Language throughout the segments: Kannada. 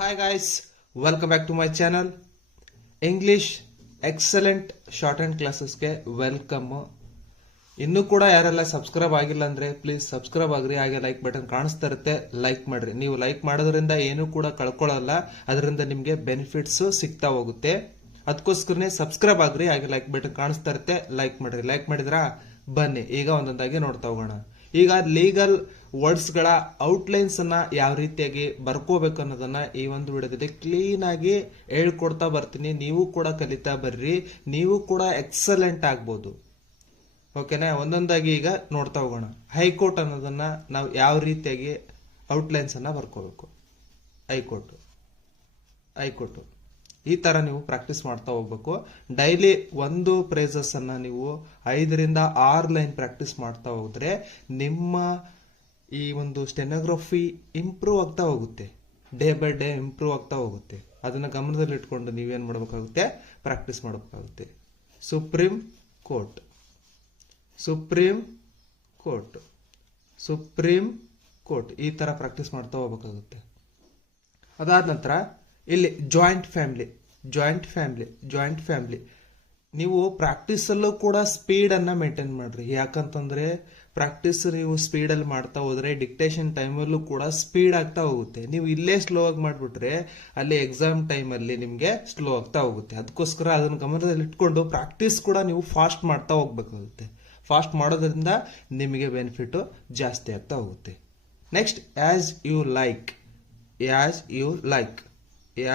Hi guys, welcome back to my channel. English Excellent Short Hand Classes ಗೆ ವೆಲ್ಕಮ್. ಇನ್ನೂ ಕೂಡ ಯಾರೆಲ್ಲ ಸಬ್ಸ್ಕ್ರೈಬ್ ಆಗಿಲ್ಲ ಅಂದ್ರೆ ಪ್ಲೀಸ್ ಸಬ್ಸ್ಕ್ರೈಬ್ ಆಗ್ರಿ. ಹಾಗೆ ಲೈಕ್ ಬಟನ್ ಕಾಣಿಸ್ತಾ ಇರುತ್ತೆ, ಲೈಕ್ ಮಾಡ್ರಿ. ನೀವು ಲೈಕ್ ಮಾಡೋದ್ರಿಂದ ಏನೂ ಕೂಡ ಕಳ್ಕೊಳ್ಳಲ್ಲ, ಅದರಿಂದ ನಿಮ್ಗೆ ಬೆನಿಫಿಟ್ಸ್ ಸಿಗ್ತಾ ಹೋಗುತ್ತೆ. ಅದಕ್ಕೋಸ್ಕರನೇ ಸಬ್ಸ್ಕ್ರೈಬ್ ಆಗ್ರಿ, ಹಾಗೆ ಲೈಕ್ ಬಟನ್ ಕಾಣಿಸ್ತಾ ಇರುತ್ತೆ, ಲೈಕ್ ಮಾಡ್ರಿ. ಲೈಕ್ ಮಾಡಿದ್ರಾ? ಬನ್ನಿ ಈಗ ಒಂದೊಂದಾಗಿ ನೋಡ್ತಾ ಹೋಗೋಣ. ಈಗ ಲೀಗಲ್ ವರ್ಡ್ಸ್ ಗಳ ಔಟ್ಲೈನ್ಸ್ ಅನ್ನ ಯಾವ ರೀತಿಯಾಗಿ ಬರ್ಕೋಬೇಕು ಅನ್ನೋದನ್ನ ಈ ಒಂದು ವಿಡಿಯೋದಲ್ಲಿ ಕ್ಲೀನ್ ಆಗಿ ಹೇಳ್ಕೊಡ್ತಾ ಬರ್ತೀನಿ. ನೀವು ಕೂಡ ಕಲಿತಾ ಬರ್ರಿ, ನೀವು ಕೂಡ ಎಕ್ಸಲೆಂಟ್ ಆಗ್ಬೋದು. ಓಕೆನಾ? ಒಂದೊಂದಾಗಿ ಈಗ ನೋಡ್ತಾ ಹೋಗೋಣ. ಹೈಕೋರ್ಟ್ ಅನ್ನೋದನ್ನ ನಾವು ಯಾವ ರೀತಿಯಾಗಿ ಔಟ್ಲೈನ್ಸ್ ಅನ್ನ ಬರ್ಕೋಬೇಕು. ಹೈಕೋರ್ಟ್ ಹೈಕೋರ್ಟ್ ಈ ತರ ನೀವು ಪ್ರಾಕ್ಟೀಸ್ ಮಾಡ್ತಾ ಹೋಗ್ಬೇಕು. ಡೈಲಿ ಒಂದು ಫ್ರೇಸಸ್ ಅನ್ನ ನೀವು 5 ರಿಂದ 6 ಲೈನ್ ಪ್ರಾಕ್ಟೀಸ್ ಮಾಡ್ತಾ ಹೋದ್ರೆ ನಿಮ್ಮ ಈ ಒಂದು ಸ್ಟೆನೋಗ್ರಫಿ ಇಂಪ್ರೂವ್ ಆಗ್ತಾ ಹೋಗುತ್ತೆ. ಡೇ ಬೈ ಡೇ ಇಂಪ್ರೂವ್ ಆಗ್ತಾ ಹೋಗುತ್ತೆ. ಅದನ್ನ ಗಮನದಲ್ಲಿ ಇಟ್ಕೊಂಡು ನೀವೇನ್ ಮಾಡಬೇಕಾಗುತ್ತೆ? ಪ್ರಾಕ್ಟೀಸ್ ಮಾಡಬೇಕಾಗುತ್ತೆ. Supreme court, supreme court, supreme court ಈ ತರ ಪ್ರಾಕ್ಟೀಸ್ ಮಾಡ್ತಾ ಹೋಗ್ಬೇಕಾಗುತ್ತೆ. ಅದಾದ ನಂತರ ಇಲ್ಲಿ joint family, joint family, joint family ನೀವು ಪ್ರಾಕ್ಟೀಸ್ ಅಲ್ಲೂ ಕೂಡ ಸ್ಪೀಡ್ ಅನ್ನ ಮೇಂಟೈನ್ ಮಾಡ್ರಿ. ಯಾಕಂತಂದ್ರೆ ಪ್ರಾಕ್ಟೀಸ್ ನೀವು ಸ್ಪೀಡ್ ಅಲ್ಲಿ ಮಾಡ್ತಾ ಹೋದ್ರೆ ಡಿಕ್ಟೇಷನ್ ಟೈಮಲ್ಲೂ ಕೂಡ ಸ್ಪೀಡ್ ಆಗ್ತಾ ಹೋಗುತ್ತೆ. ನೀವು ಇಲ್ಲೇ ಸ್ಲೋ ಆಗಿ ಮಾಡ್ಬಿಟ್ರೆ ಅಲ್ಲಿ ಎಕ್ಸಾಮ್ ಟೈಮ್ ಅಲ್ಲಿ ನಿಮ್ಗೆ ಸ್ಲೋ ಆಗ್ತಾ ಹೋಗುತ್ತೆ. ಅದಕ್ಕೋಸ್ಕರ ಅದನ್ನ ಗಮನದಲ್ಲಿ ಇಟ್ಕೊಂಡು ಪ್ರಾಕ್ಟೀಸ್ ಕೂಡ ನೀವು ಫಾಸ್ಟ್ ಮಾಡ್ತಾ ಹೋಗ್ಬೇಕಾಗುತ್ತೆ. ಫಾಸ್ಟ್ ಮಾಡೋದ್ರಿಂದ ನಿಮಗೆ ಬೆನಿಫಿಟ್ ಜಾಸ್ತಿ ಆಗ್ತಾ ಹೋಗುತ್ತೆ. Next as you like, as you like,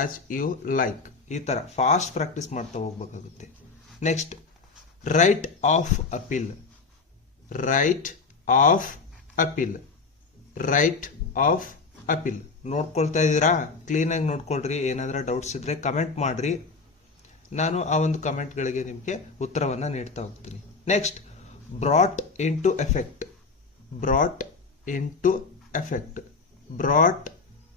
as you like ಈ ತರ ಫಾಸ್ಟ್ ಪ್ರಾಕ್ಟೀಸ್ ಮಾಡ್ತಾ ಹೋಗ್ಬೇಕಾಗುತ್ತೆ. Next right of appeal, right of appeal, right of appeal ನೋಡ್ಕೊಳ್ತಾ ಇದ್ದೀರಾ? ಕ್ಲೀನ್ ಆಗಿ ನೋಡ್ಕೊಳ್ರಿ. ಏನಾದ್ರೂ ಡೌಟ್ಸ್ ಇದ್ರೆ ಕಮೆಂಟ್ ಮಾಡ್ರಿ, ನಾನು ಆ ಒಂದು ಕಮೆಂಟ್ಗಳಿಗೆ ನಿಮಗೆ ಉತ್ತರವನ್ನ ನೀಡ್ತಾ ಹೋಗ್ತೀನಿ. Next brought into effect, brought into effect, brought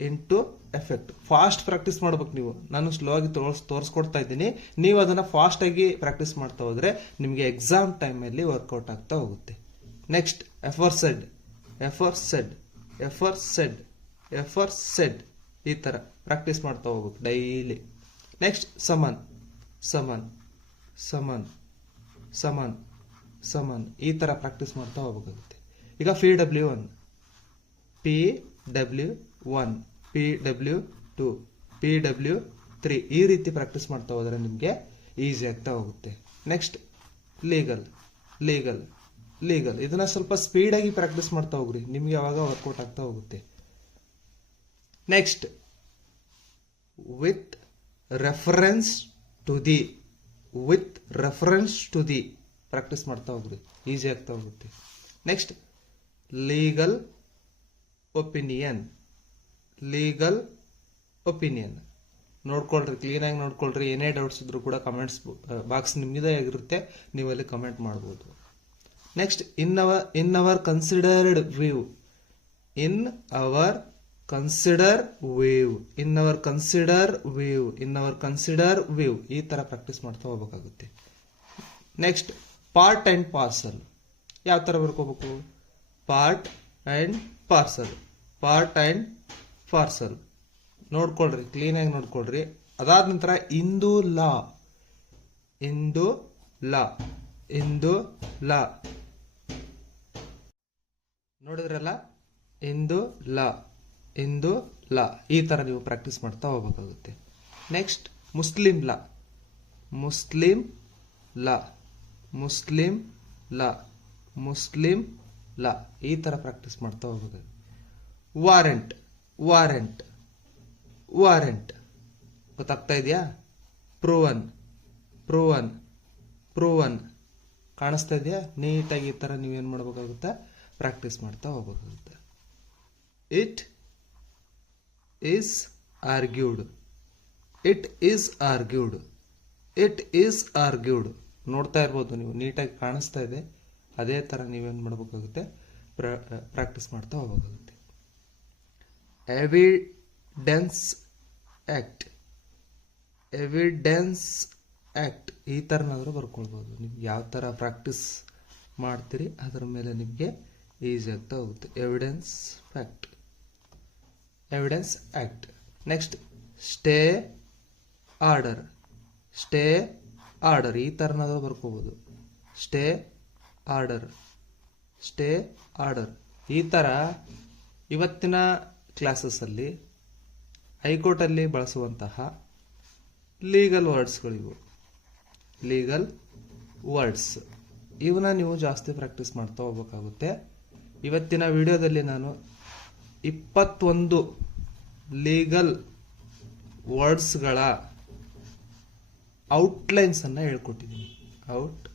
into effect fast practice ಮಾಡ್ಬೇಕು ನೀವು. ನಾನು ಸ್ಲೋ ಆಗಿ ತೋರಿಸ್ಕೊಡ್ತಾ ಇದ್ದೀನಿ, ನೀವು ಅದನ್ನ ಫಾಸ್ಟ್ ಆಗಿ ಪ್ರಾಕ್ಟೀಸ್ ಮಾಡ್ತಾ ಹೋದ್ರೆ ನಿಮಗೆ ಎಕ್ಸಾಮ್ ಟೈಮ್ ಅಲ್ಲಿ ವರ್ಕೌಟ್ ಆಗ್ತಾ ಹೋಗುತ್ತೆ. Next aforesaid, aforesaid, aforesaid, aforesaid ಈ ತರ ಪ್ರಾಕ್ಟೀಸ್ ಮಾಡ್ತಾ ಹೋಗ್ಬೇಕು daily. Next summon, summon, summon, summon, summon ಈ ತರ ಪ್ರಾಕ್ಟೀಸ್ ಮಾಡ್ತಾ ಹೋಗ್ಬೇಕಾಗುತ್ತೆ. ಈಗ PW1, PW1, PW2, PW3 ಈ ರೀತಿ ಪ್ರಾಕ್ಟೀಸ್ ಮಾಡ್ತಾ ಹೋದ್ರೆ ನಿಮ್ಗೆ ಈಸಿ ಆಗ್ತಾ ಹೋಗುತ್ತೆ. ನೆಕ್ಸ್ಟ್ ಲೀಗಲ್, ಲೀಗಲ್, ಲೀಗಲ್ ಇದನ್ನ ಸ್ವಲ್ಪ ಸ್ಪೀಡ್ ಆಗಿ ಪ್ರಾಕ್ಟೀಸ್ ಮಾಡ್ತಾ ಹೋಗ್ರಿ, ನಿಮ್ಗೆ ಯಾವಾಗ ವರ್ಕೌಟ್ ಆಗ್ತಾ ಹೋಗುತ್ತೆ. Next with reference to the, with reference to the practice ಮಾಡ್ತಾ ಹೋಗ್ರಿ, ಈಸಿ ಆಗ್ತಾ ಹೋಗುತ್ತೆ. Next legal opinion, legal opinion ನೋಡ್ಕೊಳ್ರಿ, ಕ್ಲೀನ್ ಆಗಿ ನೋಡ್ಕೊಳ್ರಿ. ಏನೇ ಡೌಟ್ಸ್ ಇದ್ರು ಕೂಡ ಕಮೆಂಟ್ಸ್ ಬಾಕ್ಸ್ ನಿಮ್ಮದೇ ಆಗಿರುತ್ತೆ, ನೀವು ಅಲ್ಲಿ ಕಮೆಂಟ್ ಮಾಡ್ಬೋದು. Next in our considered view, in our consider view, in our consider view, in our consider view ಈ ತರ ಪ್ರಾಕ್ಟೀಸ್ ಮಾಡ್ತಾ ಹೋಗ್ಬೇಕಾಗುತ್ತೆ. ನೆಕ್ಸ್ಟ್ ಪಾರ್ಟ್ ಅಂಡ್ ಪಾರ್ಸಲ್ ಯಾವ ತರ ಬರ್ಕೋಬೇಕು? Part and parcel, part and parcel ನೋಡ್ಕೊಳ್ರಿ, ಕ್ಲೀನ್ ಆಗಿ ನೋಡ್ಕೊಳ್ರಿ. ಅದಾದ ನಂತರ ಇಂದು ಲಾ, ಇಂದು ಲಾ, ಇಂದು ಲಾ ನೋಡಿದ್ರಲ್ಲ, ಇಂದು ಲಾ, ಇಂದು ಲಾ ಈ ತರ ನೀವು ಪ್ರಾಕ್ಟೀಸ್ ಮಾಡ್ತಾ ಹೋಗ್ಬೇಕಾಗುತ್ತೆ. ನೆಕ್ಸ್ಟ್ ಮುಸ್ಲಿಂ ಲಾ, ಮುಸ್ಲಿಂ ಲಾ, ಮುಸ್ಲಿಂ ಲಾ, ಮುಸ್ಲಿಂ ಲಾ ಈ ತರ ಪ್ರಾಕ್ಟೀಸ್ ಮಾಡ್ತಾ ಹೋಗ್ಬೇಕಾಗುತ್ತೆ. ವಾರೆಂಟ್, ವಾರೆಂಟ್, ವಾರೆಂಟ್ ಗೊತ್ತಾಗ್ತಾ ಇದೆಯಾ? ಪ್ರೂವನ್, ಪ್ರೂವನ್, ಪ್ರೂವನ್ ಕಾಣಿಸ್ತಾ ಇದೆಯಾ? ನೀಟಾಗಿ ಈ ತರ ನೀವೇನ್ ಮಾಡಬೇಕಾಗುತ್ತೆ? ಪ್ರಾಕ್ಟೀಸ್ ಮಾಡ್ತಾ ಹೋಗ್ಬೇಕಾಗುತ್ತೆ. It is argued, it is argued, it is argued ನೋಡ್ತಾ ಇರ್ಬೋದು ನೀವು, ನೀಟಾಗಿ ಕಾಣಿಸ್ತಾ ಇದೆ. ಅದೇ ತರ ನೀವೇನ್ ಮಾಡಬೇಕಾಗುತ್ತೆ? ಪ್ರಾಕ್ಟೀಸ್ ಮಾಡ್ತಾ ಹೋಗಬೇಕಾಗುತ್ತೆ. ಎವಿಡೆನ್ಸ್ ಆಕ್ಟ್, ಎವಿಡೆನ್ಸ್ ಆಕ್ಟ್ ಈ ತರನಾದ್ರೂ ಬರ್ಕೊಳ್ಬಹುದು. ನೀವು ಯಾವ ತರ ಪ್ರಾಕ್ಟೀಸ್ ಮಾಡ್ತೀರಿ ಅದರ ಮೇಲೆ ನಿಮಗೆ ಈಸಿ ಆಗ್ತಾ ಹೋಗುತ್ತೆ. Evidence fact, evidence act. Next stay order, stay order ಈ ಥರನಾದ್ರೂ ಬರ್ಕೋಬೋದು. Stay order, stay order. ಈ ಥರ ಇವತ್ತಿನ ಕ್ಲಾಸಸ್ಸಲ್ಲಿ ಹೈಕೋರ್ಟಲ್ಲಿ ಬಳಸುವಂತಹ ಲೀಗಲ್ ವರ್ಡ್ಸ್ಗಳಿವು. ಲೀಗಲ್ ವರ್ಡ್ಸ್ ಇವನ್ನ ನೀವು ಜಾಸ್ತಿ ಪ್ರಾಕ್ಟೀಸ್ ಮಾಡ್ತಾ ಹೋಗ್ಬೇಕಾಗುತ್ತೆ. ಇವತ್ತಿನ ವಿಡಿಯೋದಲ್ಲಿ ನಾನು 21 ಲೀಗಲ್ ವರ್ಡ್ಸ್ಗಳ ಔಟ್ಲೈನ್ಸ್ ಅನ್ನು ಹೇಳ್ಕೊಟ್ಟಿದ್ದೀನಿ. ಔಟ್ಲೈನ್ಸ್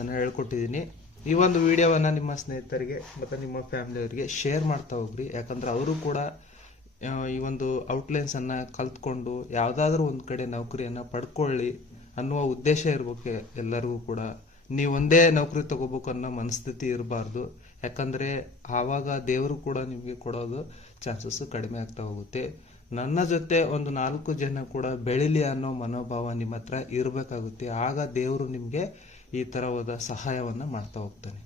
ಅನ್ನು ಹೇಳ್ಕೊಟ್ಟಿದ್ದೀನಿ. ಈ ಒಂದು ವಿಡಿಯೋವನ್ನು ನಿಮ್ಮ ಸ್ನೇಹಿತರಿಗೆ ಮತ್ತು ನಿಮ್ಮ ಫ್ಯಾಮಿಲಿಯವರಿಗೆ ಶೇರ್ ಮಾಡ್ತಾ ಹೋಗ್ರಿ. ಯಾಕಂದ್ರೆ ಅವರು ಕೂಡ ಈ ಒಂದು ಔಟ್ಲೈನ್ಸ್ ಅನ್ನ ಕಲ್ತ್ಕೊಂಡು ಯಾವುದಾದ್ರೂ ಒಂದು ಕಡೆ ನೌಕರಿಯನ್ನ ಪಡ್ಕೊಳ್ಳಿ ಅನ್ನುವ ಉದ್ದೇಶ ಇರ್ಬೇಕು ಎಲ್ಲರಿಗೂ ಕೂಡ. ನೀವು ಒಂದೇ ನೌಕರಿ ತಗೋಬೇಕು ಅನ್ನೋ ಮನಸ್ಥಿತಿ ಇರಬಾರ್ದು. ಯಾಕಂದ್ರೆ ಆವಾಗ ದೇವರು ಕೂಡ ನಿಮಗೆ ಕೊಡೋದು ಚಾನ್ಸಸ್ ಕಡಿಮೆ ಆಗ್ತಾ ಹೋಗುತ್ತೆ. ನನ್ನ ಜೊತೆ ಒಂದು 4 ಜನ ಕೂಡ ಬೆಳಿಲಿ ಅನ್ನೋ ಮನೋಭಾವ ನಿಮ್ಮ ಹತ್ರ ಇರಬೇಕಾಗುತ್ತೆ. ಆಗ ದೇವರು ನಿಮಗೆ ಈ ತರವಾದ ಸಹಾಯವನ್ನ ಮಾಡ್ತಾ ಹೋಗ್ತಾನೆ.